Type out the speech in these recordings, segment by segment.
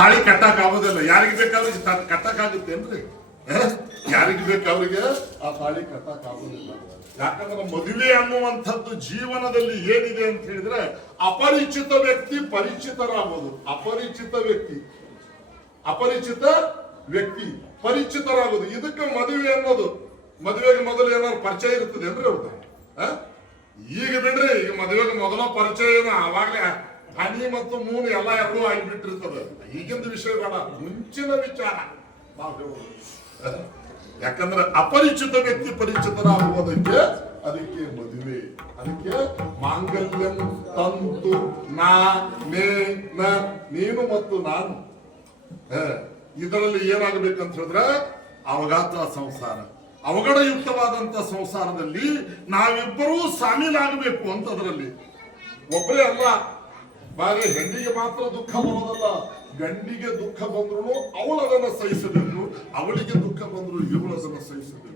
ತಾಳಿ ಕಟ್ಟಕ್ ಆಗೋದಿಲ್ಲ. ಯಾರಿಗೆ ಬೇಕಾವ್ರಿಗೆ ಕಟ್ಟಕ್ ಆಗುತ್ತೇನ್ರಿ? ಯಾರಿಗೆ ಬೇಕಾವ್ರಿಗೆ ಆ ತಾಳಿ ಕಟ್ಟಕ್ ಆಗೋದಿಲ್ಲ. ಯಾಕಂದ್ರೆ ಮದುವೆ ಅನ್ನುವಂಥದ್ದು ಜೀವನದಲ್ಲಿ ಏನಿದೆ ಅಂತ ಹೇಳಿದ್ರೆ ಅಪರಿಚಿತ ವ್ಯಕ್ತಿ ಪರಿಚಿತರಾಗೋದು, ಅಪರಿಚಿತ ವ್ಯಕ್ತಿ ಪರಿಚಿತರಾಗೋದು, ಇದಕ್ಕೆ ಮದುವೆ ಅನ್ನೋದು. ಮದುವೆಗೆ ಮೊದಲು ಏನಾದ್ರು ಪರಿಚಯ ಇರ್ತದೆ ಅಂದ್ರೆ ಅವ್ರದ್ದು. ಈಗ ಬಿಡ್ರಿ, ಈಗ ಮದುವೆಗೆ ಮೊದಲ ಪರಿಚಯ ಏನೋ ಅವಾಗ್ಲೇ ಹನಿ ಮತ್ತು ಮೂನು ಎಲ್ಲ ಎರಡೂ ಆಗಿಬಿಟ್ಟಿರ್ತದೆ. ಈಗಿಂದ ವಿಷಯ ಬೇಡ, ಮುಂಚಿನ ವಿಚಾರ ನಾವು ಹೇಳೋದು. ಯಾಕಂದ್ರೆ ಅಪರಿಚಿತ ವ್ಯಕ್ತಿ ಪರಿಚಿತರಾಗುವುದಕ್ಕೆ ಅದಕ್ಕೆ ಮದುವೆ. ಅದಕ್ಕೆ ಮಾಂಗಲ್ಯಂ ತಂತು ನಾ ನೇ ನ, ನೀನು ಮತ್ತು ನಾನು. ಇದರಲ್ಲಿ ಏನಾಗಬೇಕಂತ ಹೇಳಿದ್ರೆ ಅವಘಾತ ಸಂಸಾರ, ಅವಘಡಯುಕ್ತವಾದಂತ ಸಂಸಾರದಲ್ಲಿ ನಾವಿಬ್ಬರೂ ಸಾಮೀಲಾಗಬೇಕು ಅಂತ. ಅದರಲ್ಲಿ ಒಬ್ಬರೇ ಅಲ್ಲ, ಬಾರಿ ಹೆಣ್ಣಿಗೆ ಮಾತ್ರ ದುಃಖ ಬರೋದಲ್ಲ, ಗಂಡಿಗೆ ದುಃಖ ಬಂದ್ರು ಅವಳು ಅದನ್ನ ಸಹಿಸಬೇಕು, ಅವಳಿಗೆ ದುಃಖ ಬಂದ್ರು ಇವಳು ಅದನ್ನ ಸಹಿಸಬೇಕು.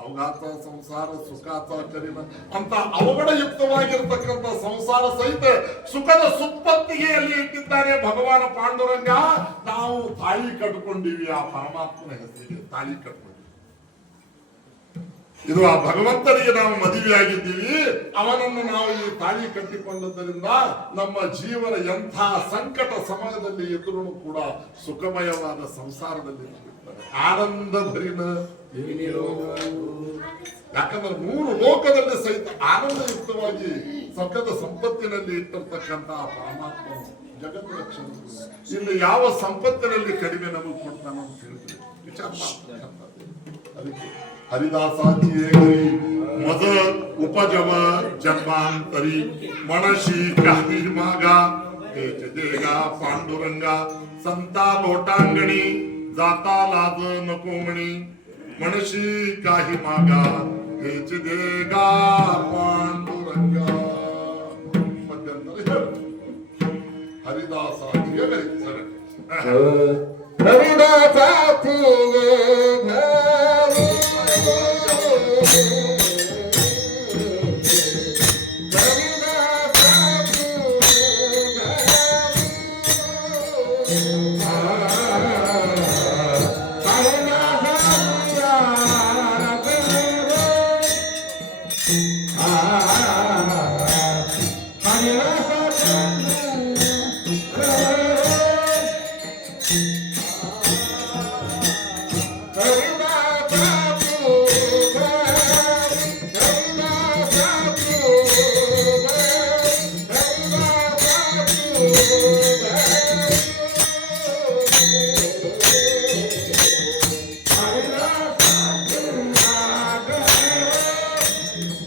ಅವಘಾತ ಸಂಸಾರ ಸುಖಾತ ಕರಿನ ಅಂತ ಅವಘಡಯುಕ್ತವಾಗಿರ್ತಕ್ಕಂಥ ಸಂಸಾರ ಸಹಿತ ಸುಖದ ಸುಪ್ಪತ್ತಿಗೆ ಅಲ್ಲಿ ಇಟ್ಟಿದ್ದಾರೆ ಭಗವಾನ ಪಾಂಡುರಂಗ. ನಾವು ತಾಳಿ ಕಟ್ಕೊಂಡಿವಿ, ಆ ಪರಮಾತ್ಮನ ಹೆಸರಿಗೆ ತಾಳಿ ಕಟ್ಕೊಂಡಿವಿ. ಇದು ಆ ಭಗವಂತನಿಗೆ ನಾವು ಮದುವೆಯಾಗಿದ್ದೀವಿ, ಅವನನ್ನು ನಾವು ಈ ತಾಳಿ ಕಟ್ಟಿಕೊಂಡದ್ದರಿಂದ ನಮ್ಮ ಜೀವನ ಎಂಥ ಸಂಕಟ ಸಮಯದಲ್ಲಿ ಇದ್ರೂ ಕೂಡ ಸುಖಮಯವಾದ ಸಂಸಾರದಲ್ಲಿ ಆನಂದ ಭರಿನ. ಯಾಕಂದ್ರೆ ಮೂರು ಲೋಕದಲ್ಲಿ ಸಹಿತ ಆನಂದಯುಕ್ತವಾಗಿ ಸುಖದ ಸಂಪತ್ತಿನಲ್ಲಿ ಇಟ್ಟಿರ್ತಕ್ಕಂಥ ಪರಮಾತ್ಮ ಜಗತ್ ರಕ್ಷಣೆ. ಇಲ್ಲಿ ಯಾವ ಸಂಪತ್ತಿನಲ್ಲಿ ಕಡಿಮೆ ನಮಗೆ ಕೊಡ್ತಾನ ಅಂತ ಹೇಳ್ತೀವಿ, ವಿಚಾರ ಮಾಡ್ತಕ್ಕಂಥದ್ದು. ಅದಕ್ಕೆ ಹರಿದಾಸಾಚಿಯೇ ಗರಿ ಮದ ಉಪಜವ ಜನ್ಮಾಂತರಿ ಮಣಶಿ ಕಾಹಿ ಮಾಗ ದೇಗ ಪಾಂಡುರಂಗ ಸಂತಾ ಲೋಟಾಂಗಣಿ जाता लाद नकोमणी मणशी काही मागा हेच देगा पांडुरंगा. मध्यंतर हरिदासाची घरी हरिदासाची घरी